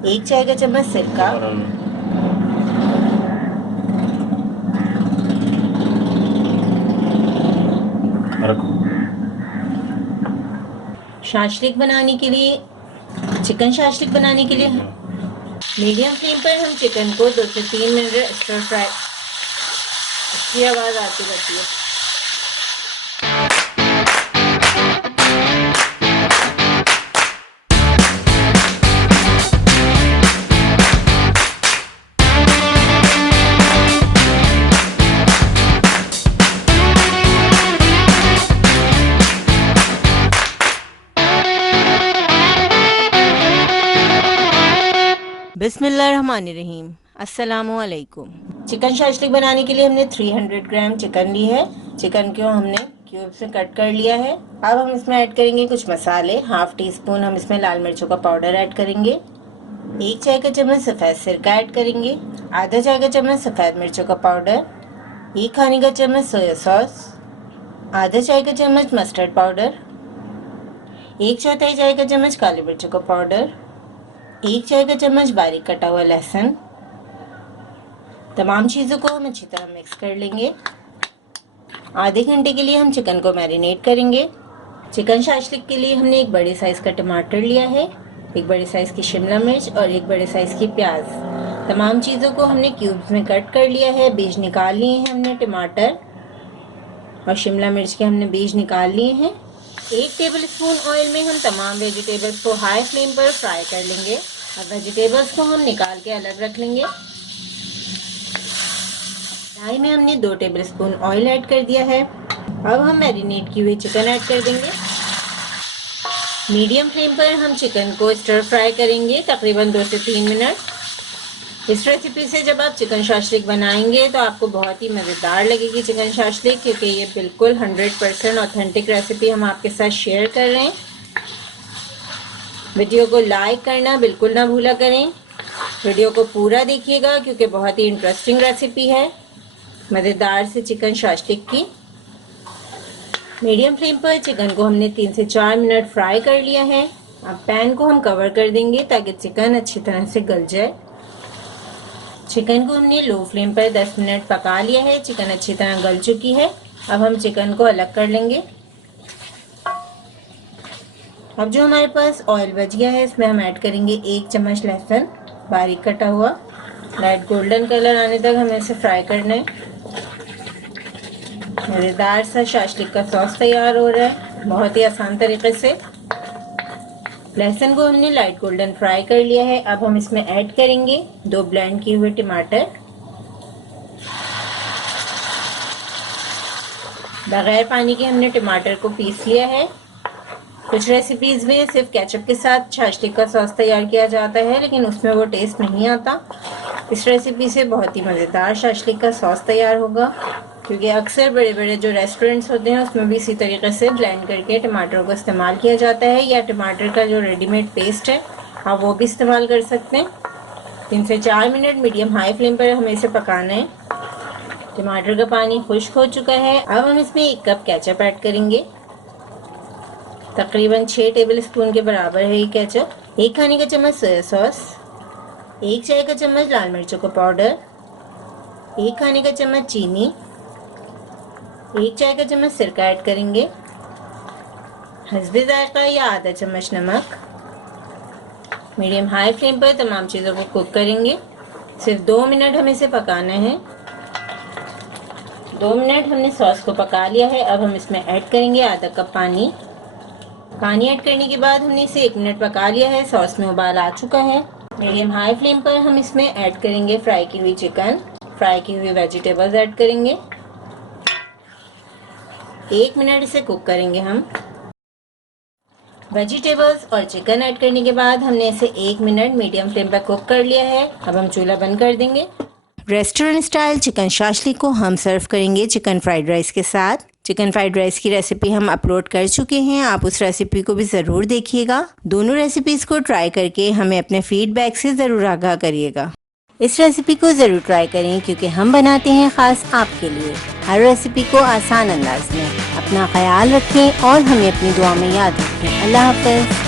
1 चाय का चम्मच सिरका, शाशलिक बनाने के लिए चिकन शाशलिक बनाने के लिए मीडियम फ्लेम पर हम चिकन को 2 से 3 मिनट स्टर फ्राई। इसकी आवाज़ आती रहती है। बिस्मिल्लाहिर्रहमानिर्रहीम। अस्सलामुअलैकुम। चिकन शाशलिक बनाने के लिए हमने 300 ग्राम चिकन ली है। चिकन को हमने क्यूब्स में कट कर लिया है। अब हम इसमें ऐड करेंगे कुछ मसाले। हाफ टी स्पून हम इसमें लाल मिर्चों का पाउडर ऐड करेंगे। 1 चाय का चम्मच सफ़ेद सिरका ऐड करेंगे। आधा चाय का चम्मच सफ़ेद मिर्चों का पाउडर, 1 खाने का चम्मच सोया सॉस, आधा चाय का चम्मच मस्टर्ड पाउडर, 1 चौथाई चाय का चम्मच काली मिर्चों का पाउडर, 1 चाय का चम्मच बारीक कटा हुआ लहसुन। तमाम चीज़ों को हम अच्छी तरह मिक्स कर लेंगे। आधे घंटे के लिए हम चिकन को मैरिनेट करेंगे। चिकन शाशलिक के लिए हमने एक बड़े साइज़ का टमाटर लिया है, एक बड़े साइज़ की शिमला मिर्च और एक बड़े साइज़ की प्याज। तमाम चीज़ों को हमने क्यूब्स में कट कर लिया है। बीज निकाल लिए हैं हमने। टमाटर और शिमला मिर्च के हमने बीज निकाल लिए हैं। 1 टेबलस्पून ऑयल में हम तमाम वेजिटेबल्स को हाई फ्लेम पर फ्राई कर लेंगे। अब वेजिटेबल्स को हम निकाल के अलग रख लेंगे। कढ़ाई में हमने 2 टेबलस्पून ऑयल ऐड कर दिया है। अब हम मैरिनेट की हुई चिकन ऐड कर देंगे। मीडियम फ्लेम पर हम चिकन को स्टर फ्राई करेंगे तकरीबन 2 से 3 मिनट। इस रेसिपी से जब आप चिकन शाशलिक बनाएंगे तो आपको बहुत ही मज़ेदार लगेगी चिकन शाशलिक, क्योंकि ये बिल्कुल 100% ऑथेंटिक रेसिपी हम आपके साथ शेयर कर रहे हैं। वीडियो को लाइक करना बिल्कुल ना भूला करें। वीडियो को पूरा देखिएगा क्योंकि बहुत ही इंटरेस्टिंग रेसिपी है मज़ेदार से चिकन शाशलिक की। मीडियम फ्लेम पर चिकन को हमने 3 से 4 मिनट फ्राई कर लिया है। अब पैन को हम कवर कर देंगे ताकि चिकन अच्छी तरह से गल जाए। चिकन को हमने लो फ्लेम पर 10 मिनट पका लिया है। चिकन अच्छी तरह गल चुकी है। अब हम चिकन को अलग कर लेंगे। अब जो हमारे पास ऑयल बच गया है इसमें हम ऐड करेंगे 1 चम्मच लहसुन बारीक कटा हुआ। लाइट गोल्डन कलर आने तक हमें इसे फ्राई करना है। मज़ेदार सा शाशलिक का सॉस तैयार हो रहा है बहुत ही आसान तरीके से। लहसुन को हमने लाइट गोल्डन फ्राई कर लिया है। अब हम इसमें ऐड करेंगे 2 ब्लेंड किए हुए टमाटर। बगैर पानी के हमने टमाटर को पीस लिया है। कुछ रेसिपीज़ में सिर्फ केचप के साथ शाशलिक का सॉस तैयार किया जाता है, लेकिन उसमें वो टेस्ट नहीं आता। इस रेसिपी से बहुत ही मज़ेदार शाशलिक का सॉस तैयार होगा, क्योंकि अक्सर बड़े बड़े जो रेस्टोरेंट्स होते हैं उसमें भी इसी तरीके से ब्लेंड करके टमाटर को इस्तेमाल किया जाता है, या टमाटर का जो रेडीमेड पेस्ट है आप वो भी इस्तेमाल कर सकते हैं। 3 से 4 मिनट मीडियम हाई फ्लेम पर हमें इसे पकाना है। टमाटर का पानी खुश्क हो चुका है। अब हम इसमें 1 कप केचप ऐड करेंगे। तकरीबन 6 टेबलस्पून के बराबर है ये केचप। 1 खाने का चम्मच सोया सॉस, 1 चाय का चम्मच लाल मिर्चों का पाउडर, 1 खाने का चम्मच चीनी, 1 चाय का चम्मच सिरका ऐड करेंगे। हस्बे जायका या आधा चम्मच नमक। मीडियम हाई फ्लेम पर तमाम चीज़ों को कुक करेंगे। सिर्फ 2 मिनट हमें इसे पकाना है। 2 मिनट हमने सॉस को पका लिया है। अब हम इसमें ऐड करेंगे आधा कप पानी। पानी ऐड करने के बाद हमने इसे 1 मिनट पका लिया है। सॉस में उबाल आ चुका है। मीडियम हाई फ्लेम पर हम इसमें ऐड करेंगे फ्राई की हुई चिकन, फ्राई की हुई वेजिटेबल्स ऐड करेंगे। 1 मिनट इसे कुक करेंगे हम। वेजिटेबल्स और चिकन ऐड करने के बाद हमने इसे 1 मिनट मीडियम फ्लेम पर कुक कर लिया है। अब हम चूल्हा बंद कर देंगे। रेस्टोरेंट स्टाइल चिकन शाशलिक को हम सर्व करेंगे चिकन फ्राइड राइस के साथ। चिकन फ्राइड राइस की रेसिपी हम अपलोड कर चुके हैं, आप उस रेसिपी को भी ज़रूर देखिएगा। दोनों रेसिपीज़ को ट्राई करके हमें अपने फीडबैक से ज़रूर आगाह करिएगा। इस रेसिपी को ज़रूर ट्राई करें क्योंकि हम बनाते हैं ख़ास आपके लिए, हर रेसिपी को आसान अंदाज में। अपना ख्याल रखें और हमें अपनी दुआ में याद रखें। अल्लाह हाफ़िज़।